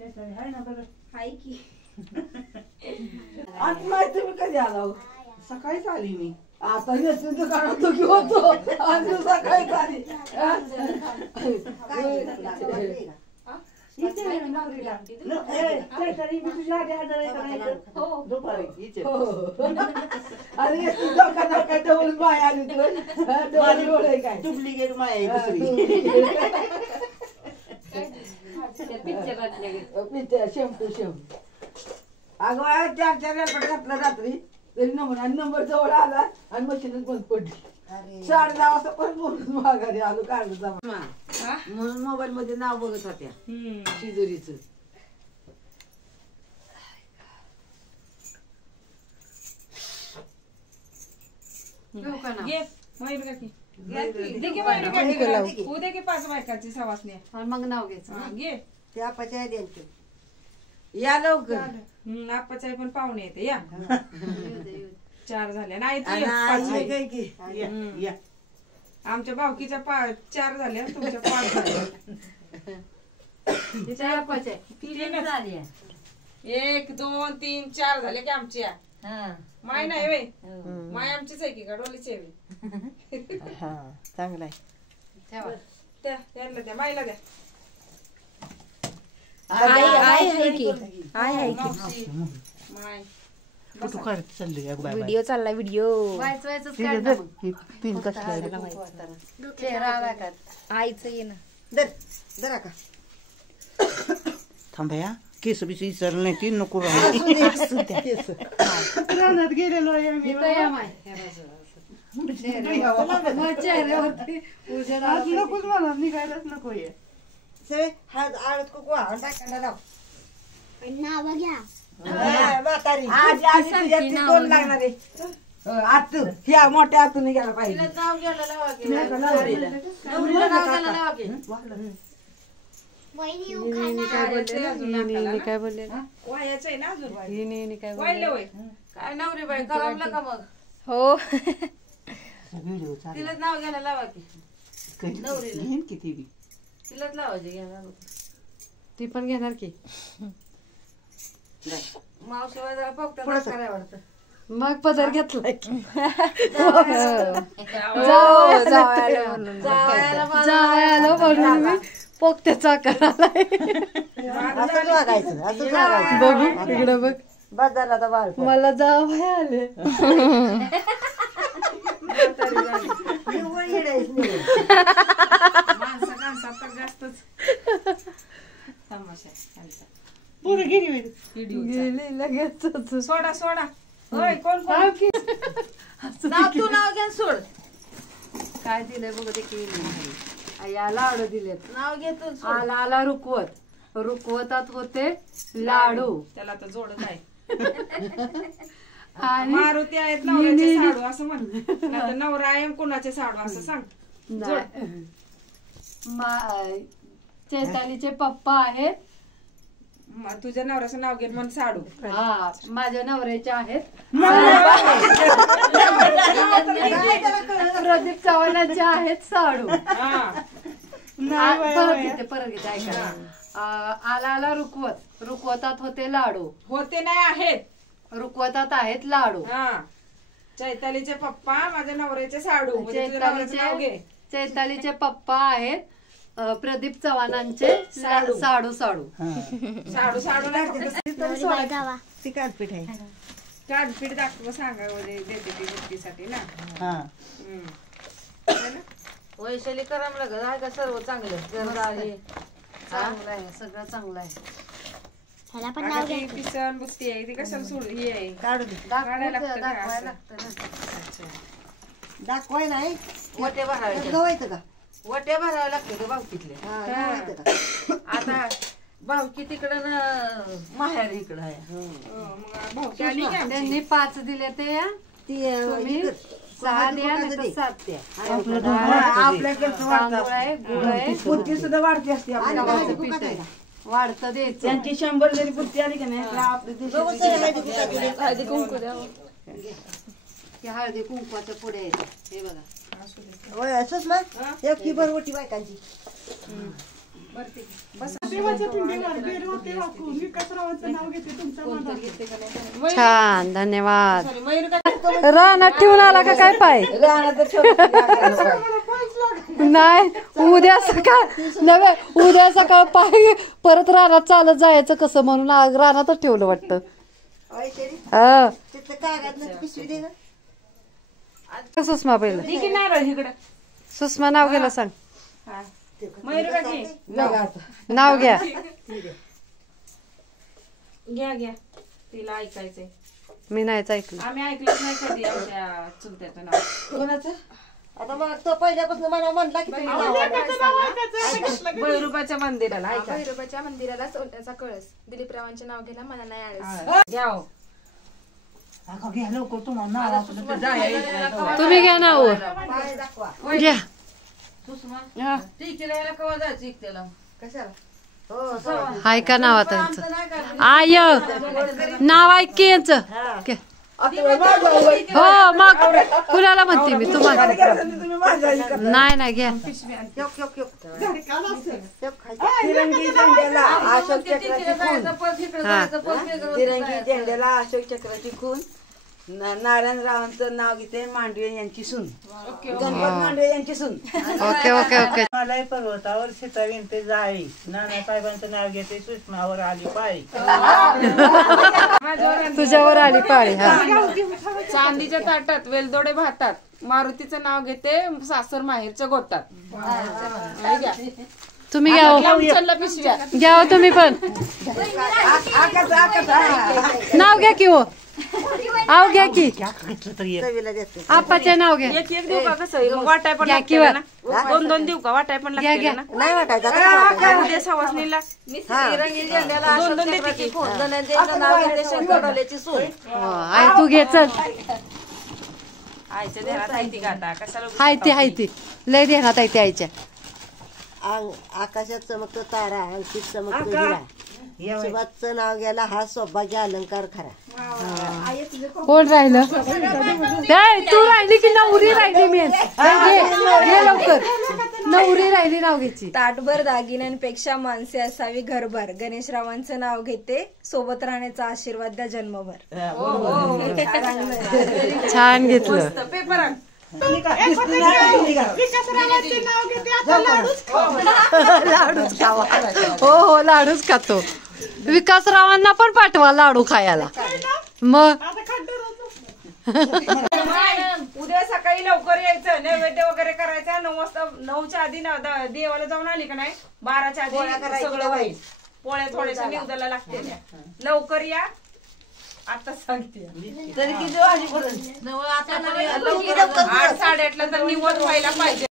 आहे ना बरं हाय की आज माहिती तुम्ही कधी आला सकाळीच आली मी आता येते दुकानात की होतो आज सकाळीच आली डुप्लिकेट माय शेंपू अगं 4 रेल्पट घातला रात्री तरी नंबर जवळ आला आणि मशीनच बंद पडली 10:30 वाजता परत बोलून माघारी आलो काढला म्हणून मोबाईल मध्ये नाव बघत होत्या शिजुरीचं उद्या की 5 बायकांची सवासणी मग नाव घ्यायचं घे त्या पचाय द्यायचं या लवकर आपाचाही पण पाहुणे येते या 4 झाले नाही आमच्या भावकीच्या 4 झाल्या तुमच्या 5 झाल्या 1 2 3 4 झाले की आमच्या माय नाही वे माय आमचीच आहे की गडवलीच आहे चांगला आहे द्या मायला द्या व्हिडिओ चाललाय व्हिडिओ आईच ये ना जरा का थांबया केस बिस विचारलं नाही ती नको रानात गेलेलो आहे नकोच मला निघायलाच नको आहे सगळे हात आळत कुकू टाकायला लाव नाव घ्या म्हातारी दोन लागणार आहे आतू ह्या मोठ्या आतून गेला पाहिजे नाव घ्यायला लावा काय बोलले वायाचं आहे ना अजून काय वायले होय काय नवरी बाई करमलं का मग हो तिलाच नाव घ्यायला लावा की किती तिलाच लावायचे घ्यायला ती पण घेणार की मावशिवाय जरा फक्त करायला वाटतं मग पदर घेतलाय की जावयाला म्हणून मी पोक्त्याचा करायलाय बघू इकडे बघ मला जावय आले माणसात तर जास्तच तमाशा गेली लगेच सोडा होय कोण तू नाव घ्या सोड काय दिलंय बघ ते की या लाडू दिलेत नाव घेतो आला रुकवतात होते लाडू त्याला तर जोडत आहे आणि मारुती आहेत नवऱ्याचे साडू असं म्हण नाहीतर नवरा आहे कुणाचे साडू असं सांग चैतालीचे पप्पा आहेत तुझ्या नवऱ्याचं नाव घेत म्हण साडू हा माझ्या नवऱ्याचे आहेत प्रदीप चव्हाणांचे आहेत साडू परत घेते ऐका आला रुकवतात होते लाडू होते नाही आहेत रुकवतात आहेत लाडू चैतालीचे पप्पा माझ्या नवऱ्याचे साडू चैतालीचे पप्पा आहेत प्रदीप चव्हाणांचे साडू काढपीठ आहे काढपीठ दाखव सांगा देते ती मुक्तीसाठी ना वैशाली करमलं का आहे का सर्व चांगलं चांगलं आहे सगळं चांगलं आहे पिसन बुस्ती आहे ती कशाला सोड ही आहे काढू दे काढायला दाखवायला लागतं दाखवाय नाही वटे भरायचे गवायचं का वटे भरावे लागते का भावकीतले आता भावकी तिकडं माहेर इकडं आहे त्यांनी 5 दिले ते 6 द्या नाही 7 द्या बुद्धी सुद्धा वाढती असते वाढतं द्यायचं त्यांची 100 जरी बुद्धी आली का नाही हळदी कुंकवाच्या पुढे आहेत हे बघा असंच ना एक की भरवटी बायकांची देवाच्या पिंडीवर बेल होते वाकून विकासरावांचं नाव घेते तुमच्या मनात. छान धन्यवाद. सॉरी, मयूर काय रानात ठेवून आला का काय पाय? नाही उद्या सकाळ पाय परत रानात चालत जायचं कसं म्हणून रानातच ठेवलं वाटतं. हा तिथं कागद पिशवी दे गं. सुषमा पहिलं. ठीक आहे नारळ इकडं. सुषमा नाव घ्यायला सांग. मयूर काकी नाव घ्या. घ्या तिला ऐकायचंय. मी नाहीच ऐकलं. आम्ही ऐकलंच नाही कधी आमच्या चुलत्याचं नाव. कोणाचं? आता मग तो पहिल्यापासून मला म्हणला की भैरूबाच्या मंदिराला ऐका. भैरोबाच्या मंदिराला सोन्याचा कळस. दिलीपरावांचे नाव घ्यायला मला नाही आळस. घ्या हो. घ्या लवकर तुम्हाला तुम्ही घ्या नाव पाय दाखवा. घ्या. सुषमा टिकीला कवा जायचं इकतेला? कशाला? हो हाय का नाव आता यांचं? आय नाव ऐक की यांचं. घ्या. हो मग कुणाला म्हणते मी तुम्हाला? नाही घ्या. तिरंगी झेंड्याला अशोक चक्राची खून. तिरंगी झेंड्याला अशोक चक्राची खून. नारायणरावांचं नाव घेते मांडवे यांची सून. गणपत मांडवे यांची सून. Okay okay okay. मलाही पर्वतावर सीता विनते जाळी. नानासाहेबांचं नाव घेते सुषमावर आली पाळी. तुझ्यावर आली पाळी. हा चांदीच्या ताटात वेलदोडे भातात. मारुतीचं नाव घेते सासर माहेरच्या गोतात. हे घ्या. तुम्ही घ्या हो. उचललं पिशव्या. घ्या हो तुम्ही पण. नाव घ्या की हो. आव घ्या की. आपाचे नाव घ्या. एक देऊ का? कसं वाटाय पण घ्या लागते किंवा. ना. 2-2 देऊ का? वाटाय पण घ्या लागते घ्या. ना. नाही वाटायचं उद्या सवासनीला तिरंगी झेंड्याला 2-2 देते की. धनंजयचं नाव घेते शंकरडोल्याची सून. हो, आई तू घे चल. आईच्या ध्यानात आहे ती गाता. कशाला हाय ती लय ध्यानात आहे ती आईच्या. आकाशात चमकतो तारा अंकित चमकतो हिरा. सुभाषचं नाव घ्यायला हा सौभाग्य अलंकार खरा. कोण राहिलं? ए, तू राहिली की नवरी राहिली मी. घे लवकर. नवरी राहिली नाव घ्यायची. ताटभर दागिन्यांपेक्षा माणसे असावी घरभर. गणेशरावांचं नाव घेते. सोबत राहण्याचा आशीर्वाद द्या जन्मभर. छान घेतलं. पेपर आण. लाडूच खावा. हो लाडूच खातो. विकासरावांना पण पाठवा लाडू खायला. मग उद्या सकाळी लवकर यायचं. नैवेद्य वगैरे करायचा. 9 वाजता 9च्या आधी देवाला जाऊन आली का नाही 12च्या आधी सगळं होईल. पोळ्या थोड्याशा निवदाला लागते. लवकर या. आता सांगते. तरी किती वाजेपर्यंत? 8-8:30ला तर निवड व्हायला पाहिजे.